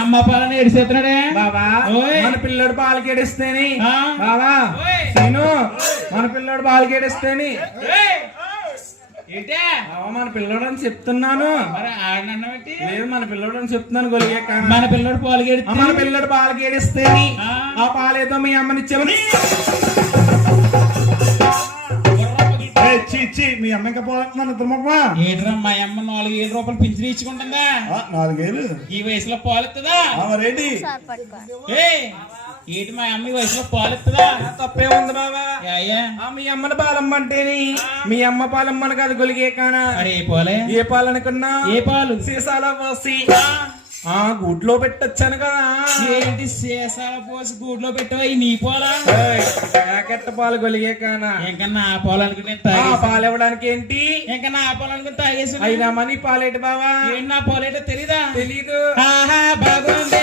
అమ్మ పాలని ఏడిసేస్తున్నాడే బాబా మన పిల్లడు పాలకేడిస్తేని బాబా నేను మన పిల్లడు పాలకేడిస్తేని ఏంటే మన పిల్లడు అని చెప్తున్నాను. మరి ఆడనన్నటి లేదు మన పిల్లడు అని చెప్తున్నాను. గొలిగే మన పిల్లడు పాలకేడి మన పిల్లడు పాలకేడిస్తేని ఆ పాలేదో మీ అమ్మనిచ్చామని. మీ అమ్మ ఇంకా పోతున్నాను దుర్మమ్మా. ఏంట్రా మా అమ్మ 4,000 రూపాయలు పింఛన్ ఇచ్చుకుంటుందా? 4,000 ఈ వయసులో పాలెత్తదా? రెడీ ఏంటి మా అమ్మ ఈ వయసులో పాలెత్తదా? తప్పే ఉంది బాబా. మీ అమ్మని పాలమ్మంటేని మీ అమ్మ పాలమ్మని కాదు గొలిగే కానా. అరే ఏ పాలే? ఏ పాలు అనుకున్నా? ఏ పాలు? సీసాల పోసి గూట్లో పెట్టొచ్చాను కదా. ఏంటి సీసాల పోసి గూట్లో పెట్టవా? నీ పాలా? ప్యాకెట్ పాలు గొలిగే కానా. ఇంకన్నా ఆ పాలు అనుకుని పాలు ఇవ్వడానికి ఏంటి? ఇంకన్నా ఆ పాలు అనుకుని తాగేసి అయినా మనీ పాలేటి బావా. ఏంటి నా పాలేటో తెలీదా? తెలీదు. బాగుంది